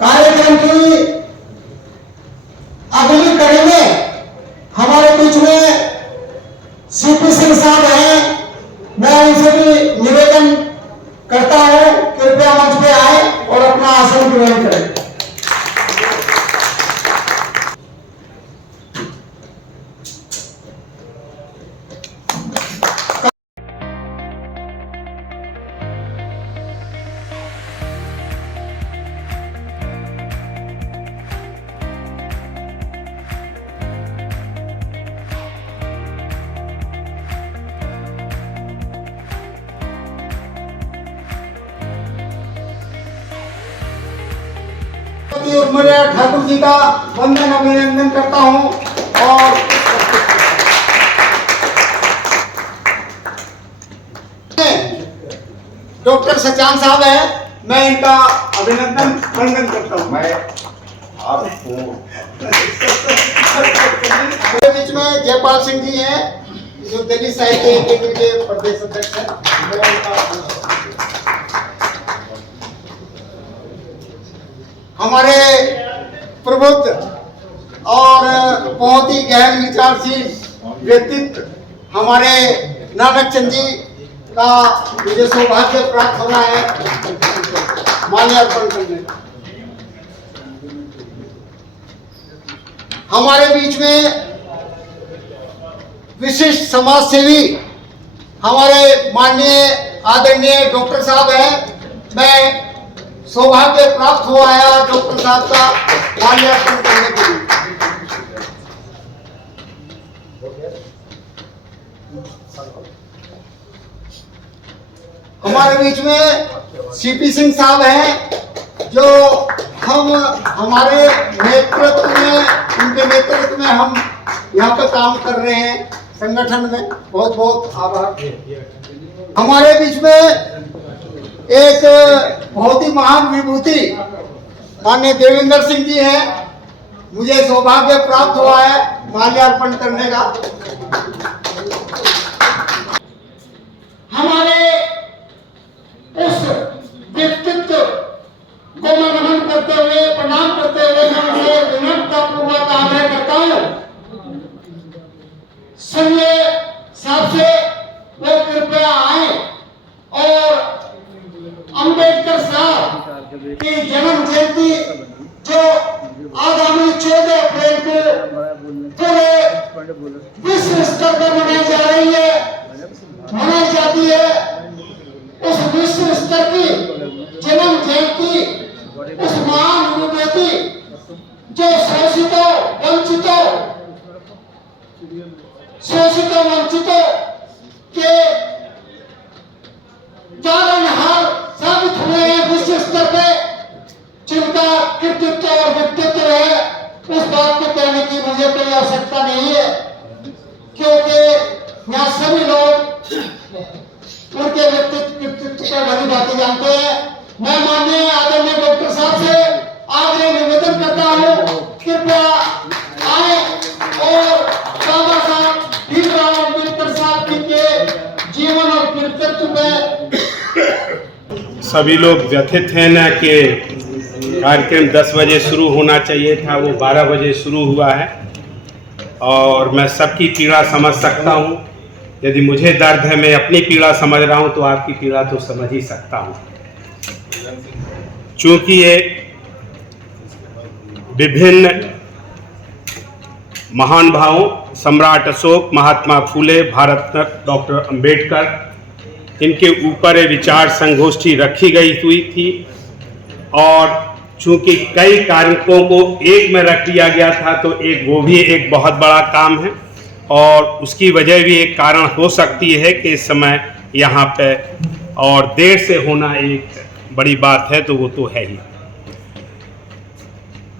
कार्यक्रम की अगली कड़ी में हमारे बीच में सीपी सिंह साहब हैं। मैं उनसे भी निवेदन करता हूं, कृपया मंच पे आए और अपना आसन ग्रहण करें। ठाकुर जी का वंदन अभिनंदन करता हूं और डॉक्टर सचान साहब है, मैं इनका अभिनंदन वंदन करता हूं। मैं आपको बीच में जयपाल सिंह जी हैं जो दिल्ली साहित्य अकादमी के प्रदेश अध्यक्ष हैं। हमारे प्रबुद्ध और बहुत ही गहन विचारशील व्यक्तित्व हमारे नानक चंद जी का मुझे सौभाग्य प्राप्त होना है माल्यार्पण करने का। हमारे बीच में विशिष्ट समाज सेवी हमारे माननीय आदरणीय डॉक्टर साहब हैं। मैं सौभाग्य प्राप्त हुआ है डॉक्टर साहब का माल्यार्पण करने के लिए। हमारे बीच में सीपी सिंह साहब हैं जो हम हमारे नेतृत्व में, उनके नेतृत्व में हम यहाँ पे काम कर रहे हैं संगठन में। बहुत बहुत आभार। हमारे बीच में एक बहुत ही महान विभूति माननीय देवेंद्र सिंह जी हैं। मुझे सौभाग्य प्राप्त हुआ है माल्यार्पण करने का। हमारे उस व्यक्तित्व को मैं नमन करते हुए, प्रणाम करते हुए मैं उनसे विनम्रतापूर्वक आग्रह करता हूँ संजय साहब से वो कृपया आए और अंबेडकर साहब की जन्म जयंती जो आगामी 14 अप्रैल को पूरे विश्व स्तर पर मनाई जा रही है, मनाई जाती है, उस विश्व स्तर की जन्म जयंती उस महान विभूति जो शोषितों वंचितों के तारनहार साबित हुए हैं विश्व स्तर पे, जिनका कृतित्व और व्यक्तित्व है, उस बात को कहने की मुझे कोई आवश्यकता नहीं है, क्योंकि यहाँ सभी लोग उनके व्यक्तित्व को भली बातें जानते हैं। मैं माननीय आदरणीय डॉक्टर साहब से आग्रह निवेदन करता हूँ, कृपया आए और बाबा साहब भीमराव अम्बेडकर साहब के जीवन और कृतित्व में सभी लोग व्यथित हैं ना कि कार्यक्रम 10 बजे शुरू होना चाहिए था, वो 12 बजे शुरू हुआ है और मैं सबकी पीड़ा समझ सकता हूँ। यदि मुझे दर्द है, मैं अपनी पीड़ा समझ रहा हूँ, तो आपकी पीड़ा तो समझ ही सकता हूँ। चूँकि ये विभिन्न महान भावों, सम्राट अशोक, महात्मा फूले, भारत रत्न डॉक्टर अंबेडकर, इनके ऊपर ये विचार संगोष्ठी रखी गई हुई थी और चूंकि कई कारकों को एक में रख दिया गया था, तो वो भी एक बहुत बड़ा काम है और उसकी वजह भी एक कारण हो सकती है कि इस समय यहाँ पे और देर से होना एक बड़ी बात है, तो वो तो है ही।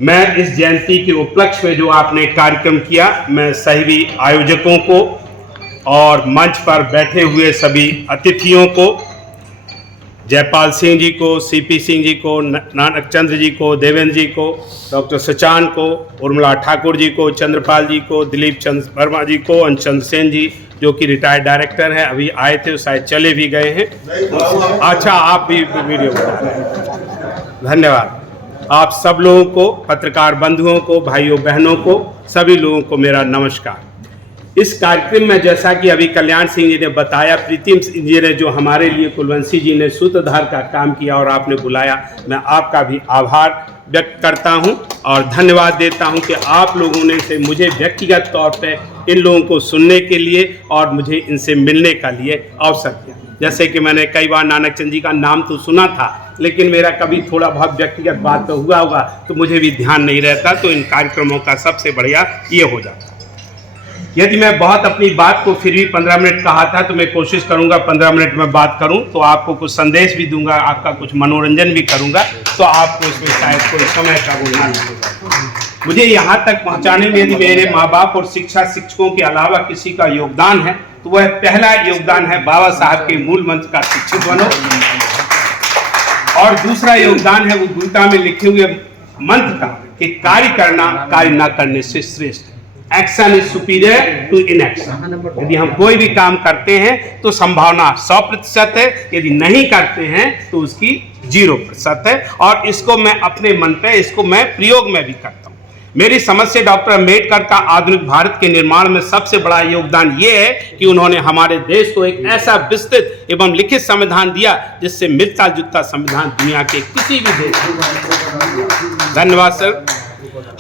मैं इस जयंती के उपलक्ष्य में जो आपने कार्यक्रम किया, मैं सभी आयोजकों को और मंच पर बैठे हुए सभी अतिथियों को, जयपाल सिंह जी को, सीपी सिंह जी को, नानक चंद्र जी को, देवेंद्र जी को, डॉक्टर सचान को, उर्मिला ठाकुर जी को, चंद्रपाल जी को, दिलीप चंद्र वर्मा जी को, अंशचंद्र सेन जी जो कि रिटायर्ड डायरेक्टर हैं, अभी आए थे, शायद चले भी गए हैं। अच्छा, आप भी वीडियो धन्यवाद। आप सब लोगों को, पत्रकार बंधुओं को, भाइयों बहनों को, सभी लोगों को मेरा नमस्कार। इस कार्यक्रम में जैसा कि अभी कल्याण सिंह जी ने बताया, प्रीतिम सिंह जी ने जो हमारे लिए, कुलवंशी जी ने सूत्रधार का काम किया और आपने बुलाया, मैं आपका भी आभार व्यक्त करता हूं और धन्यवाद देता हूं कि आप लोगों ने से मुझे व्यक्तिगत तौर पे इन लोगों को सुनने के लिए और मुझे इनसे मिलने का लिए अवसर दिया। जैसे कि मैंने कई बार नानक चंद जी का नाम तो सुना था, लेकिन मेरा कभी थोड़ा बहुत व्यक्तिगत बात तो हुआ होगा तो मुझे भी ध्यान नहीं रहता, तो इन कार्यक्रमों का सबसे बढ़िया ये हो जाता। यदि मैं बहुत अपनी बात को फिर भी 15 मिनट कहा था तो मैं कोशिश करूंगा 15 मिनट में बात करूं, तो आपको कुछ संदेश भी दूंगा, आपका कुछ मनोरंजन भी करूंगा, तो आपको इसमें शायद कोई समय का वो ना लगेगा। मुझे यहाँ तक पहुँचाने में यदि मेरे माँ बाप और शिक्षकों के अलावा किसी का योगदान है तो वह पहला योगदान है बाबा साहब के मूल मंत्र का शिक्षित बनो, और दूसरा योगदान है वो गीता में लिखे हुए मंत्र का कि कार्य करना कार्य ना करने से श्रेष्ठ। Action is superior to inaction. यदि हम कोई भी काम करते हैं तो संभावना 100% है, यदि नहीं करते हैं तो उसकी 0% है, और इसको मैं अपने मन पे, इसको मैं प्रयोग में भी करता हूं। मेरी समझ से डॉक्टर अम्बेडकर का आधुनिक भारत के निर्माण में सबसे बड़ा योगदान ये है कि उन्होंने हमारे देश को एक ऐसा विस्तृत एवं लिखित संविधान दिया जिससे मिलता जुलता संविधान दुनिया के किसी भी देश में। धन्यवाद सर।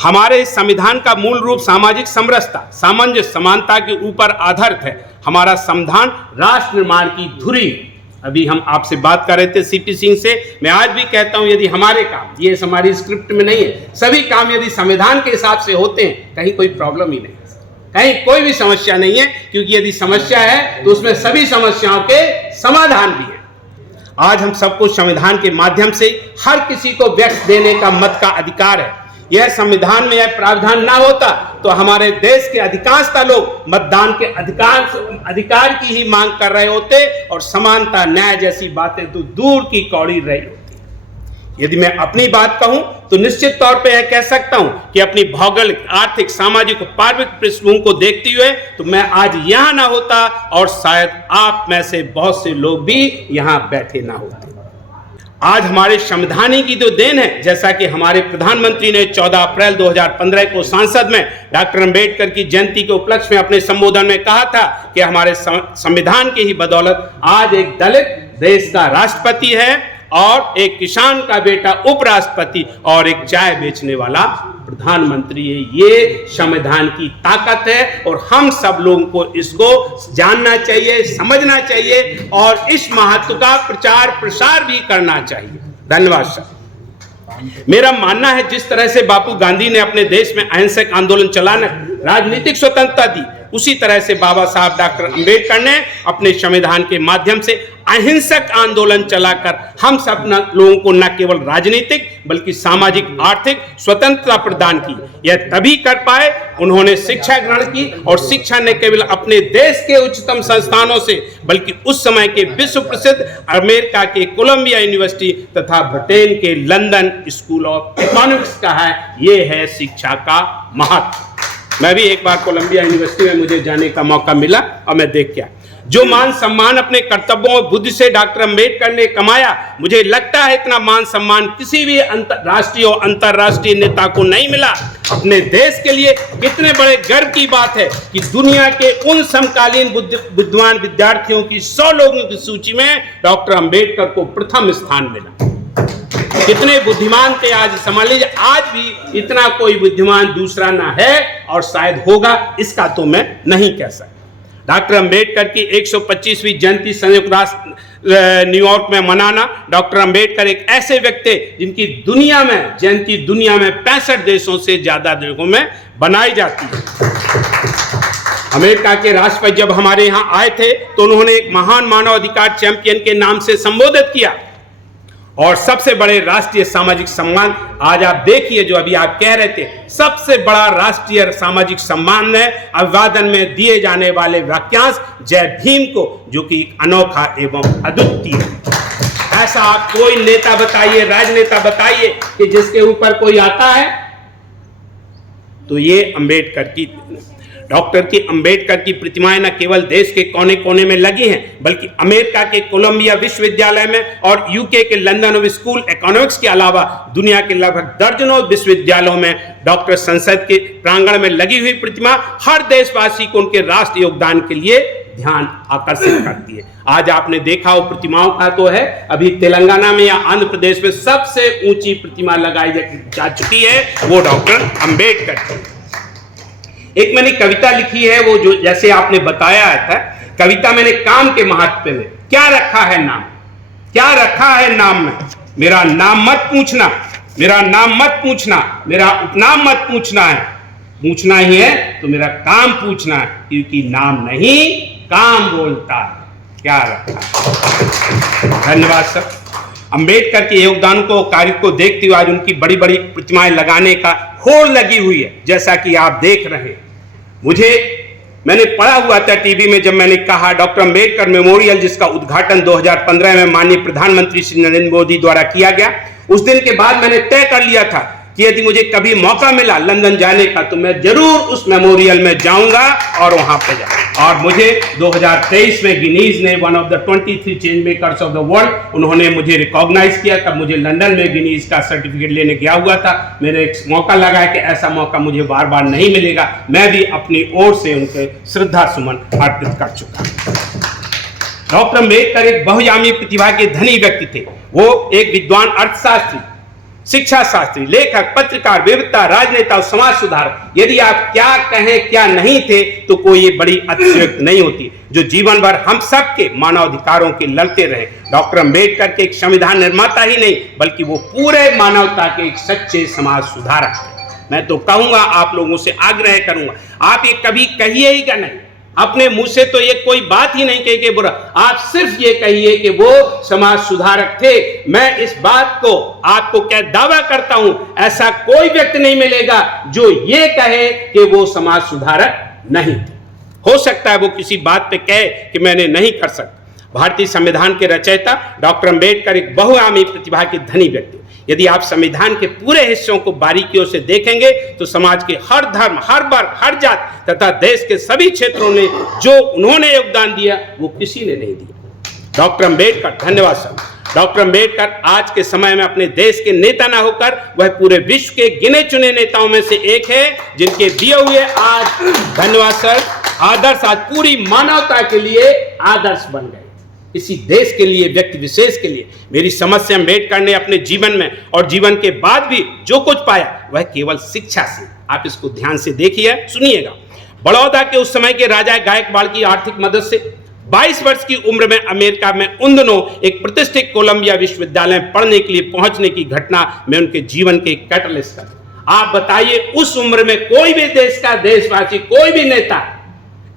हमारे संविधान का मूल रूप सामाजिक समरसता, सामंजस्य, समानता के ऊपर आधारित है। हमारा संविधान राष्ट्र निर्माण की धुरी। अभी हम आपसे बात कर रहे थे सीपी सिंह से, मैं आज भी कहता हूं यदि हमारे काम, ये हमारी स्क्रिप्ट में नहीं है, सभी काम यदि संविधान के हिसाब से होते हैं कहीं कोई प्रॉब्लम ही नहीं, कहीं कोई भी समस्या नहीं है, क्योंकि यदि समस्या है तो उसमें सभी समस्याओं के समाधान भी है। आज हम सबको संविधान के माध्यम से हर किसी को व्यक्त देने का मत का अधिकार है। यह संविधान में यह प्रावधान ना होता तो हमारे देश के अधिकांशतः लोग मतदान के अधिकार की ही मांग कर रहे होते और समानता, न्याय जैसी बातें तो दूर की कौड़ी रही होती। यदि मैं अपनी बात कहूं तो निश्चित तौर पे यह कह सकता हूं कि अपनी भौगोलिक, आर्थिक, सामाजिक और पारिवारिक पृष्ठभूमि को देखते हुए तो मैं आज यहां ना होता और शायद आप में से बहुत से लोग भी यहां बैठे ना होते। आज हमारे संविधान की जो देन है, जैसा कि हमारे प्रधानमंत्री ने 14 अप्रैल 2015 को संसद में डॉक्टर अम्बेडकर की जयंती के उपलक्ष्य में अपने संबोधन में कहा था कि हमारे संविधान की ही बदौलत आज एक दलित देश का राष्ट्रपति है और एक किसान का बेटा उपराष्ट्रपति और एक चाय बेचने वाला प्रधानमंत्री है। ये संविधान की ताकत है और हम सब लोगों को इसको जानना चाहिए, समझना चाहिए और इस महत्व का प्रचार प्रसार भी करना चाहिए। धन्यवाद सर। मेरा मानना है जिस तरह से बापू गांधी ने अपने देश में अहिंसक आंदोलन चलाकर राजनीतिक स्वतंत्रता दी, उसी तरह से बाबा साहब डॉक्टर अम्बेडकर ने अपने संविधान के माध्यम से अहिंसक आंदोलन चलाकर हम सब लोगों को न केवल राजनीतिक बल्कि सामाजिक, आर्थिक स्वतंत्रता प्रदान की। यह तभी कर पाए उन्होंने शिक्षा ग्रहण की, और शिक्षा न केवल अपने देश के उच्चतम संस्थानों से बल्कि उस समय के विश्व प्रसिद्ध अमेरिका के कोलंबिया यूनिवर्सिटी तथा ब्रिटेन के लंदन स्कूल ऑफ इकोनॉमिक्स का है। ये है शिक्षा का महत्व। मैं भी एक बार कोलंबिया यूनिवर्सिटी में मुझे जाने का मौका मिला और मैं देख के आया। जो मान सम्मान अपने कर्तव्यों और बुद्धि से डॉक्टर अम्बेडकर ने कमाया, मुझे लगता है इतना मान सम्मान किसी भी राष्ट्रीय और अंतर्राष्ट्रीय नेता को नहीं मिला। अपने देश के लिए कितने बड़े गर्व की बात है कि दुनिया के उन समकालीन बुद्धिमान विद्यार्थियों की 100 लोगों की सूची में डॉक्टर अम्बेडकर को प्रथम स्थान मिला। कितने बुद्धिमान थे, आज समझ लीजिए आज भी इतना कोई बुद्धिमान दूसरा ना है और शायद होगा, इसका तो मैं नहीं कह सकता। डॉक्टर अम्बेडकर की 125वीं जयंती संयुक्त राष्ट्र न्यूयॉर्क में मनाना, डॉक्टर अम्बेडकर एक ऐसे व्यक्ति जिनकी दुनिया में जयंती दुनिया में 65 देशों से ज्यादा देशों में बनाई जाती है। अमेरिका के राष्ट्रपति जब हमारे यहाँ आए थे तो उन्होंने एक महान मानव अधिकार चैंपियन के नाम से संबोधित किया, और सबसे बड़े राष्ट्रीय सामाजिक सम्मान आज आप देखिए जो अभी आप कह रहे थे, सबसे बड़ा राष्ट्रीय सामाजिक सम्मान है अभिवादन में दिए जाने वाले वाक्यांश जय भीम को, जो कि अनोखा एवं अद्वितीय है। ऐसा आप कोई नेता बताइए, राजनेता बताइए कि जिसके ऊपर कोई आता है, तो ये अम्बेडकर की। डॉक्टर की अंबेडकर की प्रतिमाएं न केवल देश के कोने कोने में लगी हैं, बल्कि अमेरिका के कोलंबिया विश्वविद्यालय में और यूके के लंदन स्कूल इकोनॉमिक्स के अलावा दुनिया के लगभग दर्जनों विश्वविद्यालयों में डॉक्टर संसद के प्रांगण में लगी हुई प्रतिमा हर देशवासी को उनके राष्ट्र योगदान के लिए ध्यान आकर्षित करती है। आज आपने देखा वो प्रतिमाओं का तो है, अभी तेलंगाना में या आंध्र प्रदेश में सबसे ऊंची प्रतिमा लगाई जा चुकी है, वो डॉक्टर अंबेडकर की। एक मैंने कविता लिखी है, वो जो जैसे आपने बताया था, कविता मैंने काम के महत्व में क्या रखा है नाम, क्या रखा है नाम में, मेरा नाम मत पूछना, मेरा नाम मत पूछना, मेरा उपनाम मत पूछना है, पूछना ही है तो मेरा काम पूछना है, क्योंकि नाम नहीं काम बोलता है। क्या रखा। धन्यवाद सर। अंबेडकर के योगदान को, कार्य को देखते हुए आज उनकी बड़ी बड़ी प्रतिमाएं लगाने का होड़ लगी हुई है, जैसा कि आप देख रहे हैं। मैंने पढ़ा हुआ था टीवी में, जब मैंने कहा डॉक्टर अंबेडकर मेमोरियल, जिसका उद्घाटन 2015 में माननीय प्रधानमंत्री श्री नरेंद्र मोदी द्वारा किया गया, उस दिन के बाद मैंने तय कर लिया था कि यदि मुझे कभी मौका मिला लंदन जाने का तो मैं जरूर उस मेमोरियल में जाऊंगा और वहां पे जाऊंगा। और मुझे 2023 में गिनीज ने one of the 23 change makers of the world, उन्होंने मुझे रिकॉग्नाइज किया। तब मुझे लंदन में गिनीज का सर्टिफिकेट लेने गया हुआ था। मैंने एक मौका लगाया कि ऐसा मौका मुझे बार बार नहीं मिलेगा, मैं भी अपनी ओर से उनके श्रद्धा सुमन अर्पित कर चुका। डॉक्टर अम्बेडकर एक बहुआयामी प्रतिभा के धनी व्यक्ति थे। वो एक विद्वान अर्थशास्त्री, शिक्षा शास्त्री, लेखक, पत्रकार, विविधता, राजनेता और समाज सुधारक। यदि आप क्या कहें क्या नहीं थे तो कोई ये बड़ी अतिशयोक्ति नहीं होती, जो जीवन भर हम सबके मानवाधिकारों के लड़ते रहे। डॉक्टर अंबेडकर के एक संविधान निर्माता ही नहीं, बल्कि वो पूरे मानवता के एक सच्चे समाज सुधारक थे। मैं तो कहूंगा, आप लोगों से आग्रह करूंगा, आप ये कभी कहिएगा नहीं, अपने मुंह से तो ये कोई बात ही नहीं कही कि बुरा, आप सिर्फ ये कहिए कि वो समाज सुधारक थे। मैं इस बात को आपको क्या दावा करता हूं, ऐसा कोई व्यक्ति नहीं मिलेगा जो ये कहे कि वो समाज सुधारक नहीं थे। हो सकता है वो किसी बात पे कहे कि मैंने नहीं कर सकता। भारतीय संविधान के रचयिता डॉक्टर अंबेडकर एक बहुआयामी प्रतिभा के धनी व्यक्ति। यदि आप संविधान के पूरे हिस्सों को बारीकियों से देखेंगे तो समाज के हर धर्म, हर वर्ग, हर जात तथा देश के सभी क्षेत्रों ने जो उन्होंने योगदान दिया वो किसी ने नहीं दिया। डॉक्टर अंबेडकर, धन्यवाद सर। डॉक्टर अंबेडकर आज के समय में अपने देश के नेता न होकर वह पूरे विश्व के गिने चुने नेताओं में से एक है, जिनके दिए हुए आज, धन्यवाद सर, आदर्श आज पूरी मानवता के लिए आदर्श बन गए। इसी देश के लिए, व्यक्ति विशेष के लिए। मेरी समझ से अम्बेडकर ने अपने जीवन में और जीवन के बाद भी जो कुछ पाया वह केवल शिक्षा से। आप इसको ध्यान से देखिए, सुनिएगा। बड़ौदा के उस समय के राजा गायकवाड़ की आर्थिक मदद से 22 वर्ष की उम्र में अमेरिका में उन दिनों एक प्रतिष्ठित कोलंबिया विश्वविद्यालय में पढ़ने के लिए पहुंचने की घटना में उनके जीवन के कैटलिस्ट है। आप बताइए, उस उम्र में कोई भी देश का देशवासी, कोई भी नेता,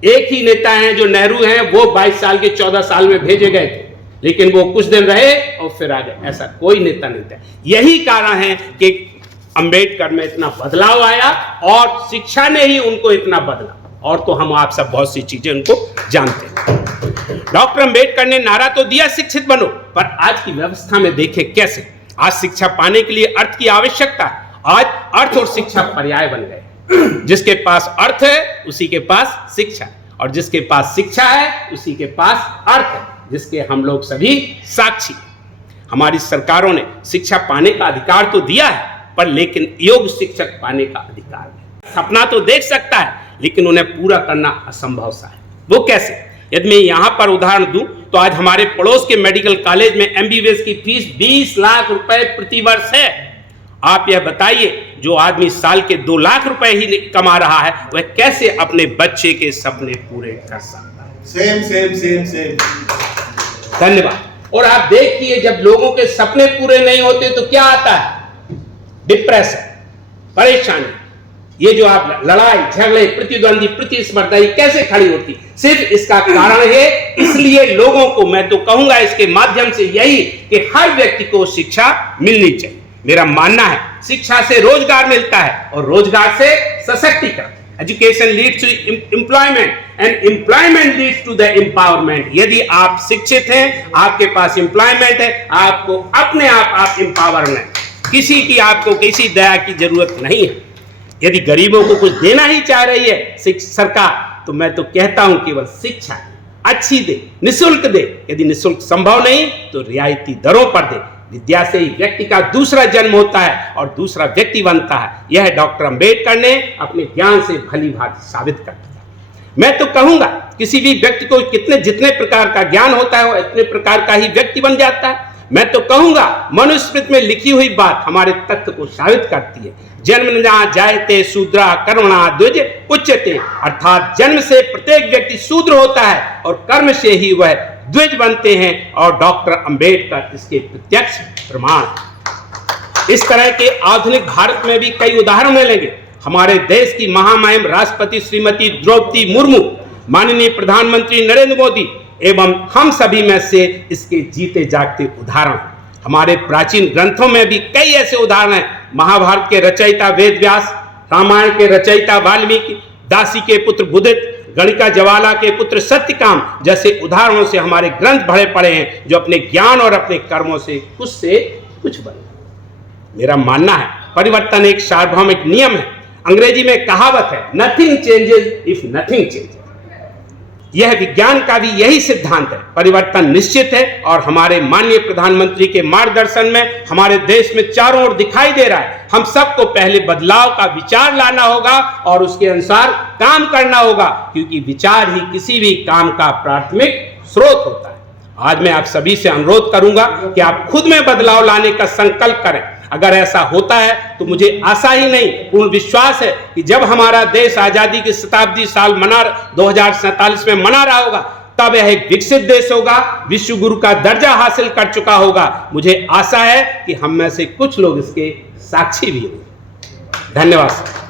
एक ही नेता हैं जो नेहरू हैं, वो 22 साल के 14 साल में भेजे गए थे, लेकिन वो कुछ दिन रहे और फिर आ गए। ऐसा कोई नेता नहीं था। यही कारण है कि अंबेडकर में इतना बदलाव आया और शिक्षा ने ही उनको इतना बदला। और तो हम आप सब बहुत सी चीजें उनको जानते हैं। डॉक्टर अंबेडकर ने नारा तो दिया शिक्षित बनो, पर आज की व्यवस्था में देखें कैसे। आज शिक्षा पाने के लिए अर्थ की आवश्यकता है। आज अर्थ और शिक्षा पर्याय बन गए। जिसके पास अर्थ है उसी के पास शिक्षा, और जिसके पास शिक्षा है उसी के पास अर्थ है, जिसके हम लोग सभी साक्षी। हमारी सरकारों ने शिक्षा पाने का अधिकार तो दिया है, पर लेकिन योग्य शिक्षक पाने का अधिकार नहीं। सपना तो देख सकता है, लेकिन उन्हें पूरा करना असंभव सा है। वो कैसे? यदि मैं यहां पर उदाहरण दूं तो आज हमारे पड़ोस के मेडिकल कॉलेज में एमबीबीएस की फीस 20 लाख रुपए प्रति वर्ष है। आप यह बताइए, जो आदमी साल के 2 लाख रुपए ही कमा रहा है, वह कैसे अपने बच्चे के सपने पूरे कर सकता है? सेम। धन्यवाद। और आप देखिए, जब लोगों के सपने पूरे नहीं होते तो क्या आता है? डिप्रेशन, परेशानी। ये जो आप लड़ाई झगड़े, प्रतिद्वंदी, प्रतिस्पर्धा कैसे खड़ी होती? सिर्फ इसका कारण है, इसलिए लोगों को मैं तो कहूंगा इसके माध्यम से यही कि हर व्यक्ति को शिक्षा मिलनी चाहिए। मेरा मानना है शिक्षा से रोजगार मिलता है और रोजगार से सशक्तिकरण। Education leads to employment and employment leads to the empowerment. यदि आप शिक्षित हैं, आपके पास एम्प्लॉयमेंट है, आपको अपने आप एम्पावर हैं। किसी की, आपको किसी दया की जरूरत नहीं है। यदि गरीबों को कुछ देना ही चाह रही है सरकार, तो मैं तो कहता हूं केवल शिक्षा अच्छी दे, निःशुल्क दे। यदि निःशुल्क संभव नहीं तो रियायती दरों पर दे। विद्या से ही व्यक्ति का दूसरा जन्म होता है और दूसरा व्यक्ति बनता है। यह डॉक्टर अंबेडकर ने अपने ज्ञान से भली भांति साबित कर दिया। मैं तो कहूंगा किसी भी व्यक्ति को जितने प्रकार का ज्ञान होता है वो इतने प्रकार का ही व्यक्ति बन जाता है। मैं तो कहूंगा मनुस्मृति में लिखी हुई बात हमारे तथ्य को साबित करती है। जन्म न जायते शूद्रा कर्मणा द्विज उच्यते, अर्थात जन्म से प्रत्येक व्यक्ति शूद्र होता है और कर्म से ही वह द्विज बनते हैं, और डॉक्टर अंबेडकर इसके प्रत्यक्ष प्रमाण। इस तरह के आधुनिक भारत में भी कई उदाहरण मिलेंगे। हमारे देश की महामहिम राष्ट्रपति श्रीमती द्रौपदी मुर्मू, माननीय प्रधानमंत्री नरेंद्र मोदी एवं हम सभी में से इसके जीते जागते उदाहरण। हमारे प्राचीन ग्रंथों में भी कई ऐसे उदाहरण हैं। महाभारत के रचयिता वेद व्यास, रामायण के रचयिता वाल्मीकि, दासी के पुत्र बुदित, गणिका ज्वाला के पुत्र सत्यकाम जैसे उदाहरणों से हमारे ग्रंथ भरे पड़े हैं, जो अपने ज्ञान और अपने कर्मों से कुछ बने। मेरा मानना है परिवर्तन एक सार्वभौमिक नियम है। अंग्रेजी में कहावत है, nothing changes if nothing changes. यह विज्ञान का भी यही सिद्धांत है। परिवर्तन निश्चित है और हमारे माननीय प्रधानमंत्री के मार्गदर्शन में हमारे देश में चारों ओर दिखाई दे रहा है। हम सबको पहले बदलाव का विचार लाना होगा और उसके अनुसार काम करना होगा, क्योंकि विचार ही किसी भी काम का प्राथमिक स्रोत होता है। आज मैं आप सभी से अनुरोध करूंगा कि आप खुद में बदलाव लाने का संकल्प करें। अगर ऐसा होता है तो मुझे आशा ही नहीं पूर्ण विश्वास है कि जब हमारा देश आजादी की शताब्दी साल 2047 में मना रहा होगा, तब यह एक विकसित देश होगा, विश्व गुरु का दर्जा हासिल कर चुका होगा। मुझे आशा है कि हम में से कुछ लोग इसके साक्षी भी होंगे। धन्यवाद।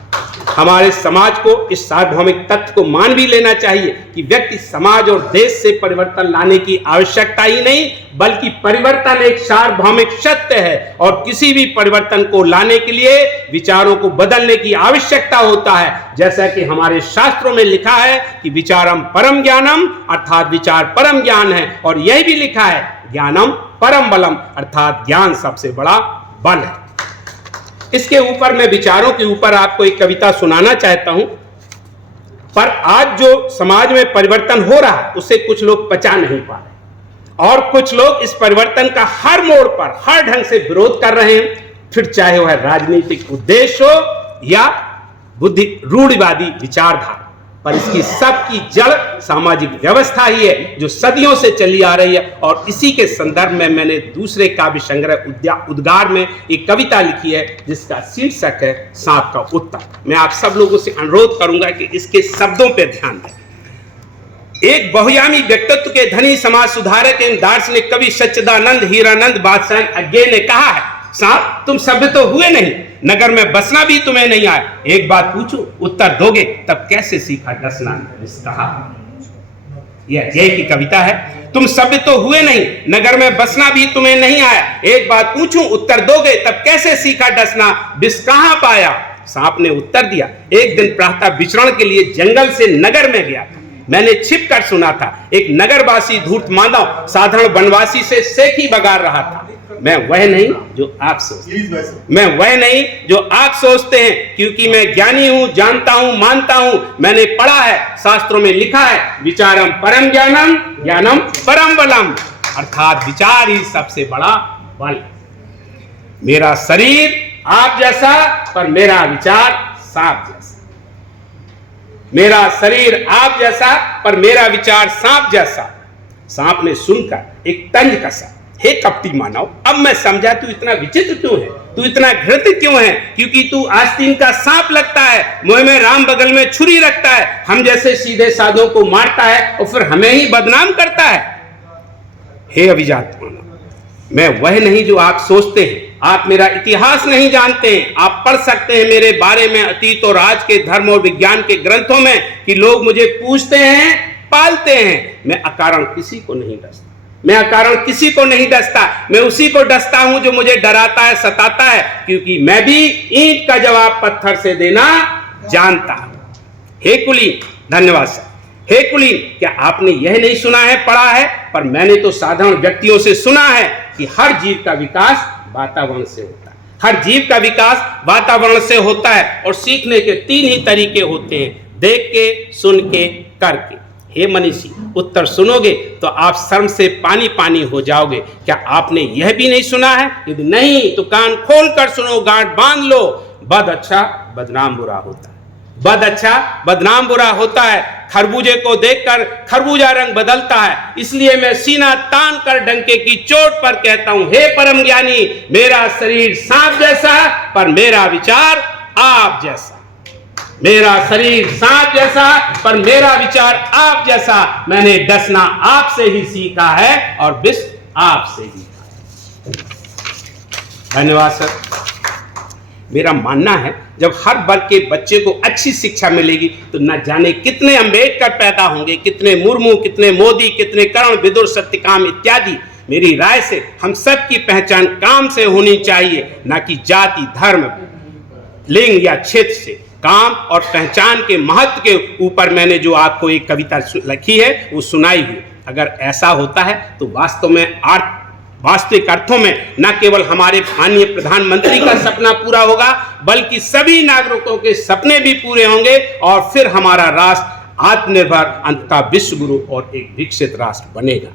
हमारे समाज को इस सार्वभौमिक तथ्य को मान भी लेना चाहिए कि व्यक्ति, समाज और देश से परिवर्तन लाने की आवश्यकता ही नहीं, बल्कि परिवर्तन एक सार्वभौमिक सत्य है और किसी भी परिवर्तन को लाने के लिए विचारों को बदलने की आवश्यकता होता है। जैसा कि हमारे शास्त्रों में लिखा है कि विचारम परम ज्ञानम, अर्थात विचार परम ज्ञान है, और यह भी लिखा है ज्ञानम परम बलम, अर्थात ज्ञान सबसे बड़ा बल है। इसके ऊपर मैं विचारों के ऊपर आपको एक कविता सुनाना चाहता हूं। पर आज जो समाज में परिवर्तन हो रहा है उसे कुछ लोग पचा नहीं पा रहे, और कुछ लोग इस परिवर्तन का हर मोड़ पर हर ढंग से विरोध कर रहे हैं, फिर चाहे वह राजनीतिक उद्देश्य हो या बुद्धि रूढ़िवादी विचारधारा। पर इसकी सबकी जड़ सामाजिक व्यवस्था ही है जो सदियों से चली आ रही है। और इसी के संदर्भ में मैंने दूसरे काव्य संग्रह उद्गार में एक कविता लिखी है जिसका शीर्षक है सांप का उत्तर। मैं आप सब लोगों से अनुरोध करूंगा कि इसके शब्दों पर ध्यान दें। एक बहुयामी व्यक्तित्व के धनी समाज सुधारक एवं दार्शनिक कवि सच्चिदानंद हीरानंद बादशाह अज्ञे ने कहा है, सांप तुम सभ्य तो हुए नहीं, नगर में बसना भी तुम्हें नहीं आया। एक बात पूछूं, उत्तर दोगे तब कैसे सीखा डसना। कहा यह जय की कविता है। तुम सभ्य तो हुए नहीं, नगर में बसना भी तुम्हें नहीं आया। एक बात पूछूं, उत्तर दोगे तब कैसे सीखा डसना। विष कहां पाया। सांप ने उत्तर दिया, एक दिन प्रातः विचरण के लिए जंगल से नगर में गया था। मैंने छिप कर सुना था एक नगरवासी धूर्त मानव साधारण वनवासी से सेखी बगार रहा था। मैं वह नहीं जो आप सोचते हैं, क्योंकि मैं ज्ञानी हूं, जानता हूं, मानता हूं। मैंने पढ़ा है, शास्त्रों में लिखा है, विचारम परम ज्ञानम, ज्ञानम परम बलम, अर्थात विचार ही सबसे बड़ा बल। मेरा शरीर आप जैसा, पर मेरा विचार सांप जैसा। मेरा शरीर आप जैसा, पर मेरा विचार सांप जैसा। सांप ने सुनकर एक तंज कसा, हे कपटी मानव, अब मैं समझा तू इतना विचित्र क्यों है, तू इतना घृणित क्यों है। क्योंकि तू आस्तीन का सांप लगता है, मुंह में राम बगल में छुरी रखता है, हम जैसे सीधे साधों को मारता है और फिर हमें ही बदनाम करता है। हे अभिजात मानव, मैं वह नहीं जो आप सोचते हैं। आप मेरा इतिहास नहीं जानते हैं। आप पढ़ सकते हैं मेरे बारे में अतीत और आज के धर्म और विज्ञान के ग्रंथों में कि लोग मुझे पूछते हैं, पालते हैं। मैं अकारण किसी को नहीं डसता, मैं अकारण किसी को नहीं डसता। मैं उसी को डसता हूं जो मुझे डराता है, सताता है, क्योंकि मैं भी ईंट का जवाब पत्थर से देना जानता हूं। हे कुलीन, धन्यवाद सर। हे कुलीन, क्या आपने यह नहीं सुना है, पढ़ा है? पर मैंने तो साधारण व्यक्तियों से सुना है कि हर जीव का विकास वातावरण से होता है। हर जीव का विकास वातावरण से होता है और सीखने के 3 ही तरीके होते हैं, देख के, सुन के, करके। हे मनीषी, उत्तर सुनोगे तो आप शर्म से पानी पानी हो जाओगे। क्या आपने यह भी नहीं सुना है? यदि नहीं तो कान खोल कर सुनो, गांठ बांध लो। बद अच्छा बदनाम बुरा होता है, बद अच्छा बदनाम बुरा होता है। खरबूजे को देखकर खरबूजा रंग बदलता है, इसलिए मैं सीना तान कर डंके की चोट पर कहता हूं, हे परम ज्ञानी, मेरा शरीर सांप जैसा पर मेरा विचार आप जैसा। मेरा शरीर सांप जैसा पर मेरा विचार आप जैसा। मैंने डसना आपसे ही सीखा है और विष आपसे ही। धन्यवाद सर। मेरा मानना है जब हर वर्ग के बच्चे को अच्छी शिक्षा मिलेगी तो न जाने कितने अंबेडकर पैदा होंगे, कितने मुर्मू, कितने मोदी, कितने कर्ण, विदुर, सत्यकाम इत्यादि। मेरी राय से हम सब की पहचान काम से होनी चाहिए, न कि जाति, धर्म, लिंग या क्षेत्र से। काम और पहचान के महत्व के ऊपर मैंने जो आपको एक कविता लिखी है वो सुनाई हुई। अगर ऐसा होता है तो वास्तविक अर्थों में न केवल हमारे माननीय प्रधानमंत्री का सपना पूरा होगा बल्कि सभी नागरिकों के सपने भी पूरे होंगे और फिर हमारा राष्ट्र आत्मनिर्भर, अंततः विश्व गुरु और एक विकसित राष्ट्र बनेगा।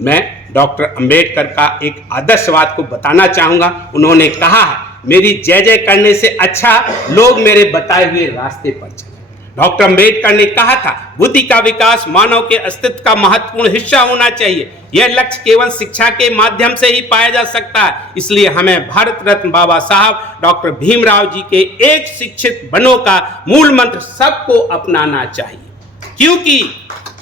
मैं डॉक्टर अंबेडकर का एक आदर्शवाद को बताना चाहूंगा। उन्होंने कहा है, मेरी जय जय करने से अच्छा लोग मेरे बताए हुए रास्ते पर चले। डॉक्टर अंबेडकर ने कहा था, बुद्धि का विकास मानव के अस्तित्व का महत्वपूर्ण हिस्सा होना चाहिए। यह लक्ष्य केवल शिक्षा के माध्यम से ही पाया जा सकता है। इसलिए हमें भारत रत्न बाबा साहब डॉक्टर भीमराव जी के एक शिक्षित बनो का मूल मंत्र सबको अपनाना चाहिए। क्योंकि,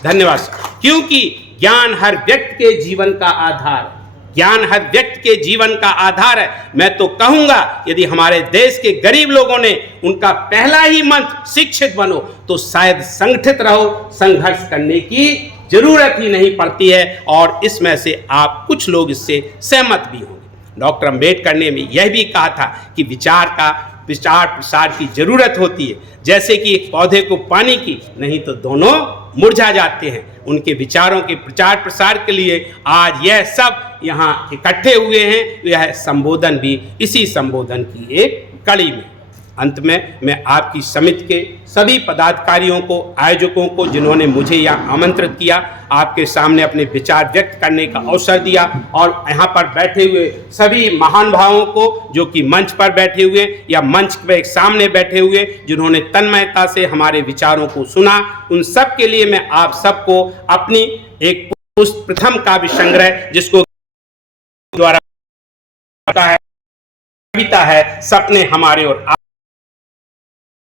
धन्यवाद सर, क्योंकि ज्ञान हर व्यक्ति के जीवन का आधार है। ज्ञान हर व्यक्ति के जीवन का आधार है। मैं तो कहूंगा यदि हमारे देश के गरीब लोगों ने उनका पहला ही मंत्र शिक्षित बनो तो शायद संगठित रहो, संघर्ष करने की जरूरत ही नहीं पड़ती है। और इसमें से आप कुछ लोग इससे सहमत भी होंगे। डॉक्टर अंबेडकर ने यह भी कहा था कि विचार प्रसार की जरूरत होती है, जैसे कि एक पौधे को पानी की, नहीं तो दोनों मुरझा जाते हैं। उनके विचारों के प्रचार प्रसार के लिए आज यह सब यहाँ इकट्ठे हुए हैं। यह संबोधन भी इसी संबोधन की एक कड़ी में। अंत में मैं आपकी समिति के सभी पदाधिकारियों को, आयोजकों को, जिन्होंने मुझे यहाँ आमंत्रित किया, आपके सामने अपने विचार व्यक्त करने का अवसर दिया, और यहाँ पर बैठे हुए सभी महान भावों को जो कि मंच पर बैठे हुए या मंच के सामने बैठे हुए, जिन्होंने तन्मयता से हमारे विचारों को सुना, उन सब के लिए मैं आप सबको अपनी एक प्रथम काव्य संग्रह जिसको द्वारा है, कविता है सपने हमारे और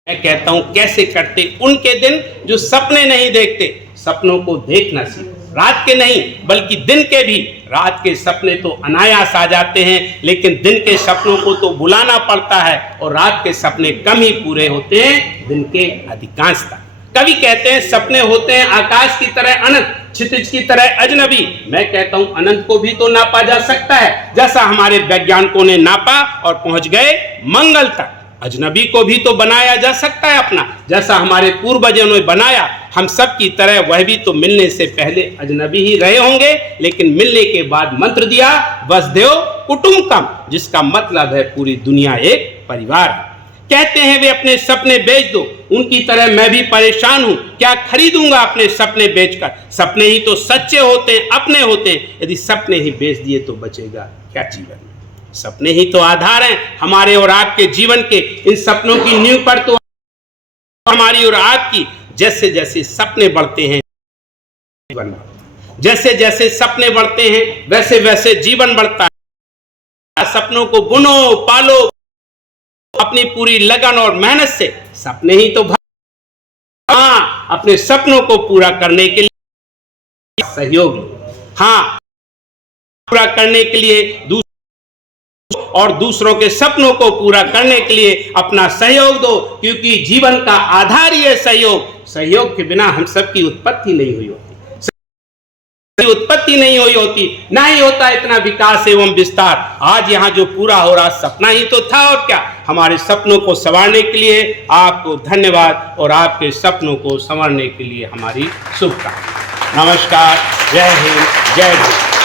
मैं कहता हूं कैसे कटते उनके दिन जो सपने नहीं देखते। सपनों को देखना सीख, रात के नहीं बल्कि दिन के भी। रात के सपने तो अनायास आ जाते हैं, लेकिन दिन के सपनों को तो बुलाना पड़ता है, और रात के सपने कम ही पूरे होते हैं, दिन के अधिकांशतः। कवि कहते हैं सपने होते हैं आकाश की तरह अनंत, क्षितिज की तरह अजनबी। मैं कहता हूं अनंत को भी तो नापा जा सकता है, जैसा हमारे वैज्ञानिकों ने नापा और पहुंच गए मंगल तक। अजनबी को भी तो बनाया जा सकता है अपना, जैसा हमारे पूर्वजों ने बनाया। हम सब की तरह वह भी तो मिलने से पहले अजनबी ही रहे होंगे, लेकिन मिलने के बाद मंत्र दिया वसुधैव कुटुंबकम, जिसका मतलब है पूरी दुनिया एक परिवार है। कहते हैं वे अपने सपने बेच दो, उनकी तरह मैं भी परेशान हूं, क्या खरीदूंगा अपने सपने बेचकर। सपने ही तो सच्चे होते हैं, अपने होते हैं। यदि सपने ही बेच दिए तो बचेगा क्या जीवन में। सपने ही तो आधार हैं हमारे और आपके जीवन के। इन सपनों की नींव पर तो हमारी और आपकी जैसे जैसे सपने बढ़ते हैं, जैसे जैसे सपने बढ़ते हैं वैसे वैसे जीवन बढ़ता है। सपनों को बुनो, पालो अपनी पूरी लगन और मेहनत से। सपने ही तो हाँ, अपने सपनों को पूरा करने के लिए सहयोग, हाँ, पूरा करने के लिए और दूसरों के सपनों को पूरा करने के लिए अपना सहयोग दो, क्योंकि जीवन का आधार ही है सहयोग। सहयोग के बिना हम सब की उत्पत्ति नहीं हुई होती, उत्पत्ति नहीं हुई होती, ना ही होता इतना विकास एवं विस्तार। आज यहाँ जो पूरा हो रहा सपना ही तो था, और क्या। हमारे सपनों को संवारने के लिए आपको धन्यवाद, और आपके सपनों को संवारने के लिए हमारी शुभकामनाएं। नमस्कार, जय हिंद, जय भारत।